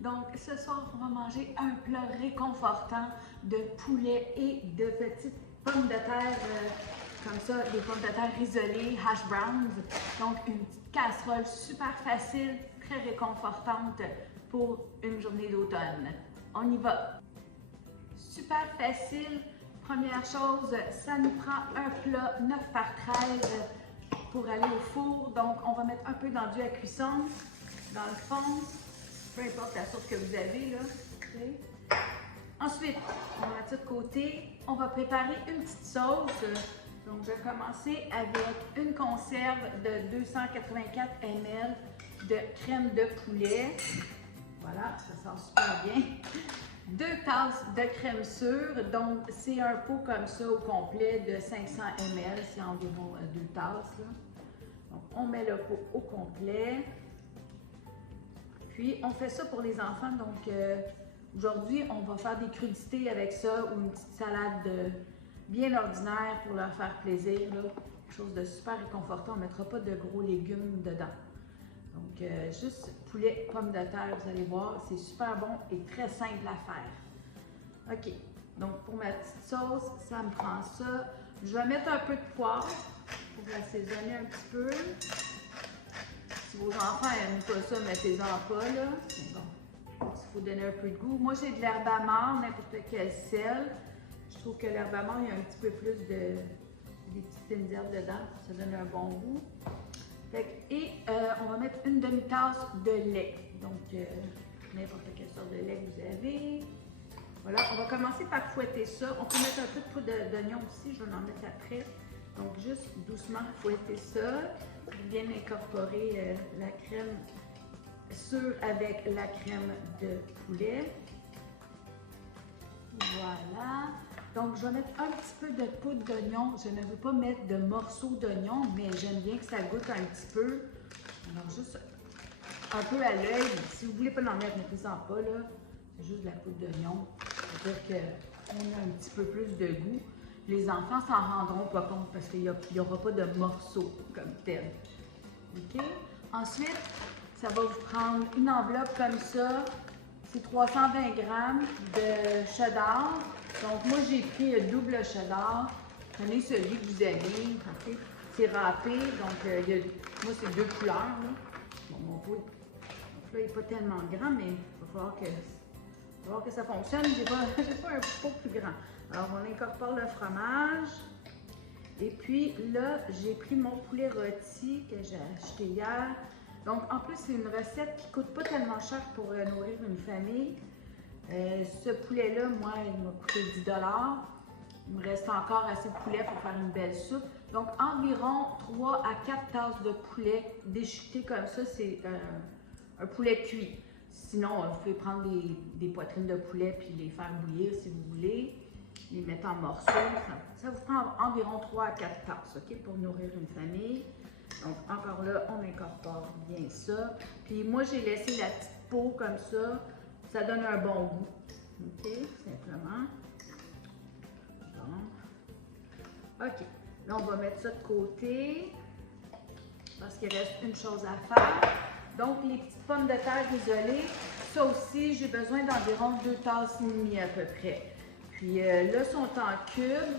Donc, ce soir, on va manger un plat réconfortant de poulet et de petites pommes de terre, comme ça, des pommes de terre isolées, hash browns. Donc, une petite casserole super facile, très réconfortante pour une journée d'automne. On y va! Super facile. Première chose, ça nous prend un plat 9 par 13 pour aller au four. Donc, on va mettre un peu d'enduit à cuisson dans le fond. Peu importe la sauce que vous avez, là. Okay. Ensuite, on va mettre ça de côté. On va préparer une petite sauce. Donc, je vais commencer avec une conserve de 284 ml de crème de poulet. Voilà, ça sent super bien. 2 tasses de crème sûre. Donc, c'est un pot comme ça au complet de 500 ml. C'est environ 2 tasses. Là. Donc, on met le pot au complet. Puis, on fait ça pour les enfants. Donc, aujourd'hui, on va faire des crudités avec ça ou une petite salade bien ordinaire pour leur faire plaisir. Là. Quelque chose de super réconfortant. On ne mettra pas de gros légumes dedans. Donc, juste poulet, pommes de terre, vous allez voir, c'est super bon et très simple à faire. OK. Donc, pour ma petite sauce, ça me prend ça. Je vais mettre un peu de poivre pour assaisonner un petit peu. Si vos enfants n'aiment pas ça, mettez-en pas, là. Bon, il faut donner un peu de goût. Moi, j'ai de l'herbe amare, n'importe quel sel. Je trouve que l'herbe amare, il y a un petit peu plus des petites fines herbes dedans. Ça donne un bon goût. Et on va mettre une demi-tasse de lait. Donc, n'importe quelle sorte de lait que vous avez. Voilà, on va commencer par fouetter ça. On peut mettre un peu de poudre d'oignon aussi, je vais en mettre après. Donc, juste doucement fouetter ça. Bien incorporer la crème sûre avec la crème de poulet. Voilà. Donc, je vais mettre un petit peu de poudre d'oignon. Je ne veux pas mettre de morceaux d'oignon, mais j'aime bien que ça goûte un petit peu. Alors, juste un peu à l'œil. Si vous ne voulez pas en mettre, mettez-en pas, là. C'est juste de la poudre d'oignon. C'est-à-dire qu'on a un petit peu plus de goût. Les enfants s'en rendront pas compte parce qu'il n'y aura pas de morceaux comme tel. OK? Ensuite, ça va vous prendre une enveloppe comme ça. C'est 320 grammes de cheddar. Donc, moi, j'ai pris double cheddar. Prenez celui que vous avez. Okay? C'est râpé. Donc, moi, c'est 2 couleurs. Là. Bon, mon pot là, il n'est pas tellement grand, mais il va falloir que ça fonctionne. J'ai pas un pot plus grand. Alors, on incorpore le fromage. Et puis, là, j'ai pris mon poulet rôti que j'ai acheté hier. Donc, en plus, c'est une recette qui ne coûte pas tellement cher pour nourrir une famille. Ce poulet-là, moi, il m'a coûté 10 $. Il me reste encore assez de poulet pour faire une belle soupe. Donc, environ 3 à 4 tasses de poulet déchiqueté comme ça, c'est un poulet cuit. Sinon, vous pouvez prendre des poitrines de poulet puis les faire bouillir si vous voulez. Les mettre en morceaux. Ça vous prend environ 3 à 4 tasses, OK, pour nourrir une famille. Donc, encore là, on incorpore bien ça. Puis moi, j'ai laissé la petite peau comme ça. Ça donne un bon goût. OK, simplement. Donc, OK. Là, on va mettre ça de côté. Parce qu'il reste une chose à faire. Donc, les petites pommes de terre isolées. Ça aussi, j'ai besoin d'environ 2 tasses et demie à peu près. Puis là, sont en cubes.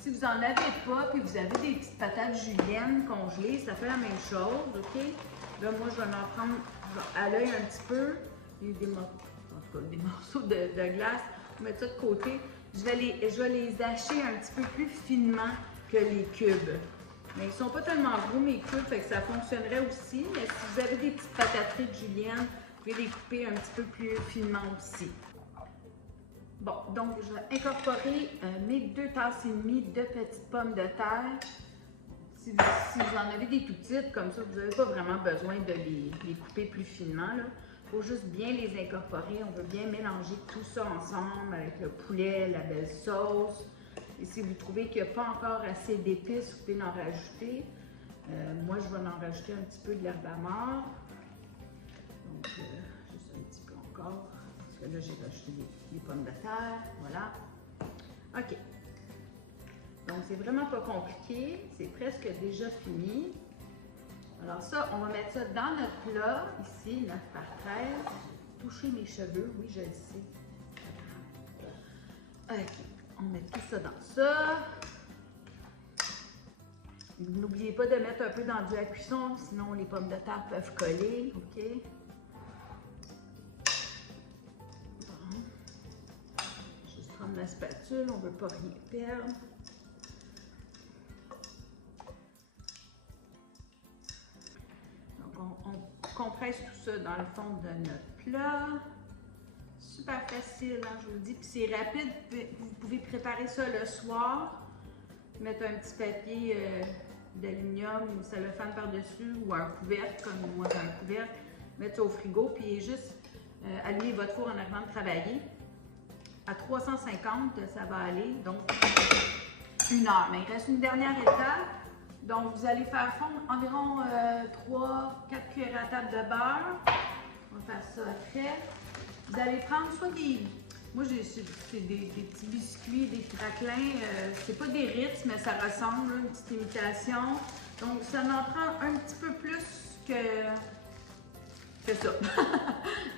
Si vous n'en avez pas, puis vous avez des petites patates juliennes congelées, ça fait la même chose, OK? Là, moi, je vais en prendre à l'œil un petit peu. Il y a des morceaux de glace. Je vais mettre ça de côté. Je vais les hacher un petit peu plus finement que les cubes. Mais ils ne sont pas tellement gros, mes cubes, fait que ça fonctionnerait aussi. Mais si vous avez des petites patates juliennes, vous pouvez les couper un petit peu plus finement aussi. Bon, donc je vais incorporer mes 2 tasses et demie de petites pommes de terre. Si vous en avez des tout petites, comme ça, vous n'avez pas vraiment besoin de les couper plus finement. Il faut juste bien les incorporer. On veut bien mélanger tout ça ensemble avec le poulet, la belle sauce. Et si vous trouvez qu'il n'y a pas encore assez d'épices, vous pouvez en rajouter. Moi, je vais en rajouter un petit peu de l'herbe amare. Donc, juste un petit peu encore. Parce que là, j'ai rajouté les pommes de terre. Voilà. OK. Donc, c'est vraiment pas compliqué. C'est presque déjà fini. Alors ça, on va mettre ça dans notre plat, ici, 9 par 13. toucher mes cheveux, oui, je le sais. Ok, on met tout ça dans ça. N'oubliez pas de mettre un peu dans de la cuisson, sinon les pommes de terre peuvent coller, ok? Bon. Juste prendre la spatule, on ne veut pas rien perdre. Donc on compresse tout ça dans le fond de notre plat. Super facile, hein, je vous le dis. Puis c'est rapide, vous pouvez préparer ça le soir. Mettre un petit papier d'aluminium ou cellophane par-dessus ou un couvercle, comme moi j'ai un couvercle. Mettre ça au frigo, puis juste allumer votre four en arrivant de travailler. À 350, ça va aller, donc 1 heure. Mais il reste une dernière étape. Donc vous allez faire fondre environ 3-4 cuillères à table de beurre. On va faire ça après. Vous allez prendre soit des... Moi, c'est des petits biscuits, des craquelins. C'est pas des Ritz, mais ça ressemble, là, une petite imitation. Donc, ça en prend un petit peu plus que ça.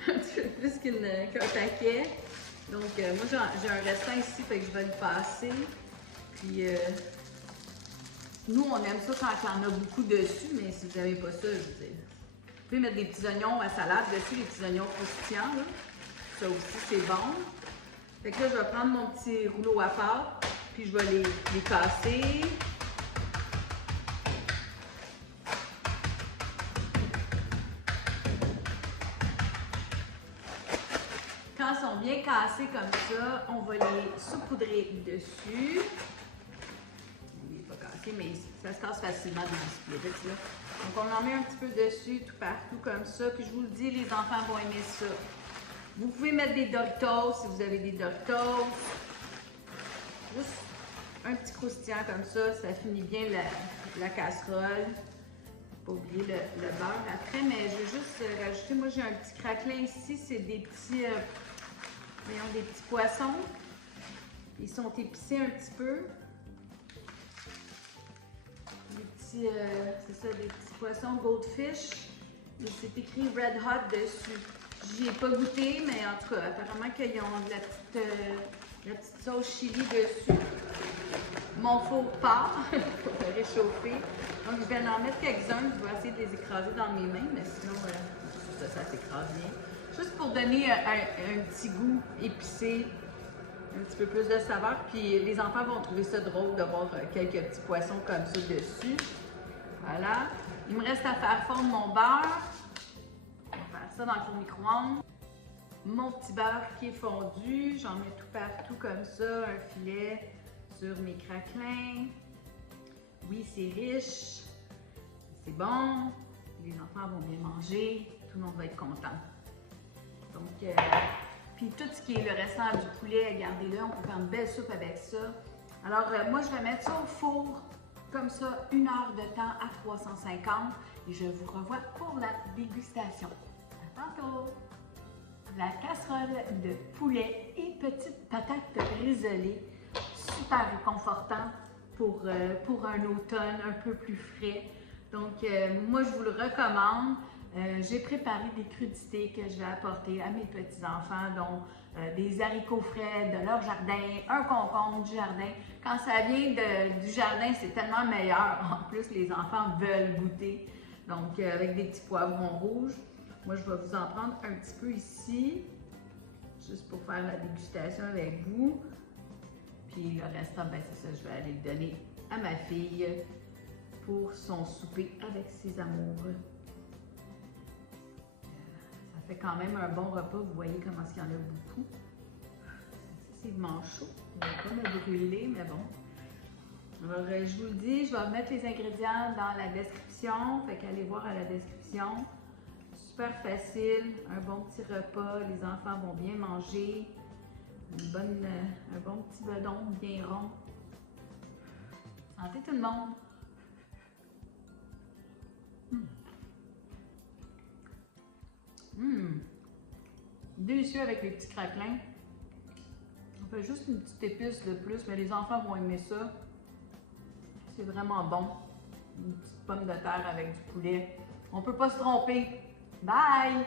Un petit peu plus qu'un paquet. Donc, moi, j'ai un restant ici, fait que je vais le passer. Puis, nous, on aime ça quand il y en a beaucoup dessus, mais si vous n'avez pas ça, je veux dire, vous pouvez mettre des petits oignons à salade dessus, des petits oignons croustillants, là. Ça aussi, c'est bon. Fait que là, je vais prendre mon petit rouleau à pâte, puis je vais les casser. Quand ils sont bien cassés comme ça, on va les saupoudrer dessus. Il n'est pas cassé, mais ça se casse facilement des biscuits, là. Donc, on en met un petit peu dessus, tout partout comme ça. Puis je vous le dis, les enfants vont aimer ça. Vous pouvez mettre des Doritos si vous avez des Doritos. Juste un petit croustillant comme ça, ça finit bien la casserole. Pas oublier le beurre après, mais je vais juste rajouter, moi j'ai un petit craquelin ici, c'est des petits, voyons, des petits poissons. Ils sont épicés un petit peu. Des petits, c'est ça, des petits poissons goldfish. C'est écrit Red Hot dessus. J'y ai pas goûté, mais en tout cas, apparemment qu'ils ont de la petite sauce chili dessus. Mon four part, il faut le réchauffer. Donc, je vais en mettre quelques-uns. Je vais essayer de les écraser dans mes mains, mais sinon, ça s'écrase bien. Juste pour donner un petit goût épicé, un petit peu plus de saveur. Puis, les enfants vont trouver ça drôle d'avoir quelques petits poissons comme ça dessus. Voilà. Il me reste à faire fondre mon beurre. Ça dans le four micro-ondes. Mon petit beurre qui est fondu, j'en mets tout partout comme ça, un filet sur mes craquelins. Oui, c'est riche, c'est bon, les enfants vont bien manger, tout le monde va être content. Donc, puis tout ce qui est le restant du poulet, gardez-le, on peut faire une belle soupe avec ça. Alors, moi, je vais mettre ça au four, comme ça, 1 heure de temps à 350 et je vous revois pour la dégustation. Tantôt. La casserole de poulet et petites patates rissolées, super réconfortant pour un automne un peu plus frais. Donc, moi, je vous le recommande. J'ai préparé des crudités que je vais apporter à mes petits-enfants, dont des haricots frais de leur jardin, un concombre du jardin. Quand ça vient du jardin, c'est tellement meilleur. En plus, les enfants veulent goûter. Donc, avec des petits poivrons rouges. Moi, je vais vous en prendre un petit peu ici, juste pour faire la dégustation avec vous. Puis le restant, ben c'est ça, je vais aller le donner à ma fille pour son souper avec ses amours. Ça fait quand même un bon repas, vous voyez comment il y en a beaucoup. C'est vraiment chaud, il va pas me brûler, mais bon. Alors, je vous le dis, je vais mettre les ingrédients dans la description, fait qu'allez voir à la description. Super facile, un bon petit repas, les enfants vont bien manger, un bon petit bedon bien rond. Santé tout le monde! Délicieux avec les petits craquelins. On fait juste une petite épice de plus, mais les enfants vont aimer ça. C'est vraiment bon. Une petite pomme de terre avec du poulet. On peut pas se tromper. Bye!